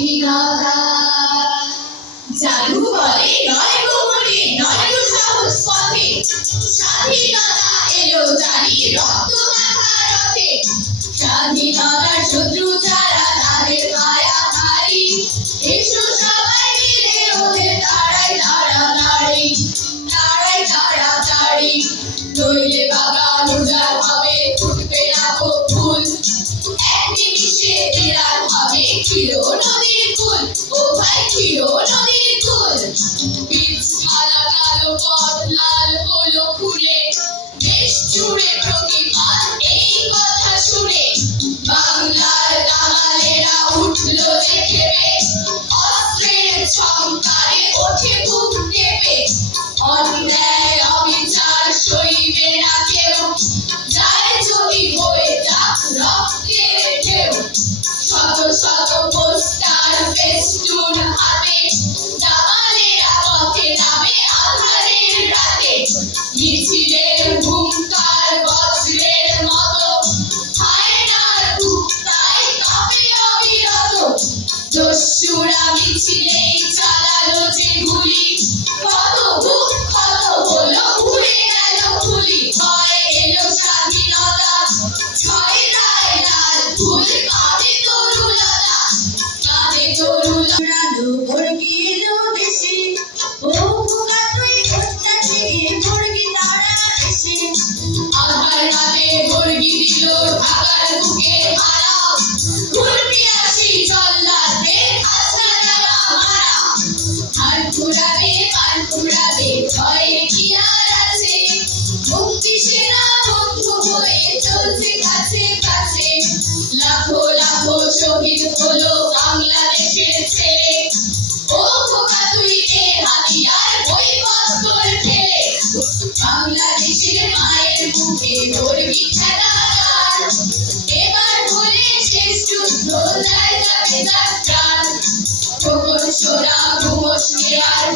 স্বাধীনতা জাদু বলে নয় গোপনে নয় গো সাহস পথে স্বাধীনতা এলো জানি রক্ত মাখা রথে স্বাধীনতার শত্রু যারা তাদের মায়া ভারী এসো সবাই মিলে ওদের তাড়াই তাড়াতাড়ি তাড়াই তাড়াতাড়ি নইলে বাগান উজাড় হবে ফুটবে না গো ফুল এক নিমিষে বিরাট হবে ক্ষীর নদীর কুল ও ভাই ক্ষীর নদীর কুল বীজ খালা কালো পথ লাল হলো ফুলে দেশ জুড়ে প্রতিবাদ এই কথা শুনে বাংলার দামালেরা উঠলো যে খেপে অস্ত্রের ঝংকারে ওঠে বুক কেঁপে অন্যায় অবিচার সইবে না কেউ যায় যদি বয়ে যাক রক্তের ঢেউ শত শত পোস্টার ফেস্টুন হাতে দামালেরা পথে নামে আঁধারের রাতে মিছিলের হুঙ্কার বজ্রের মতো হায়নার বুক তাই কাঁপে অবিরত দস্যুরা মিছিলেই চালালো যে গুলি কত বুক কত হলো উড়ে গেল খুলি হয় এলো স্বাধীনতা ছয় রায় লাল ফুল কাঁধে তরুলতা কাঁধে তরুলতা বর্গি এলো দেশে ও বোকা তুই কোথা থেকে বর্গি তারা এসে আধার রাতে বর্গি দিল ঢাকার বুকে মারা ঘুরবি আসি জল্লাদের খাজনা দেওয়া মারা হাত ঘুরাবে পান ঘুরাবে ভয়ে কি আর আছে মুক্তি সেনা বন্ধু হয়ে চলছে কাছে কাছে লাখো লাখো শহীদ হলো বাংলাদেশের ছেলে ও খোকা তুই নে হাতিয়ার বই বস্তর ফেলে বাংলাদেশের মায়ের মুখে বর্গি খেলার এবার হলে শেষ যুদ্ধ যায় যাবে যার প্রাণ খোকন সোনা ঘুমোস নে আর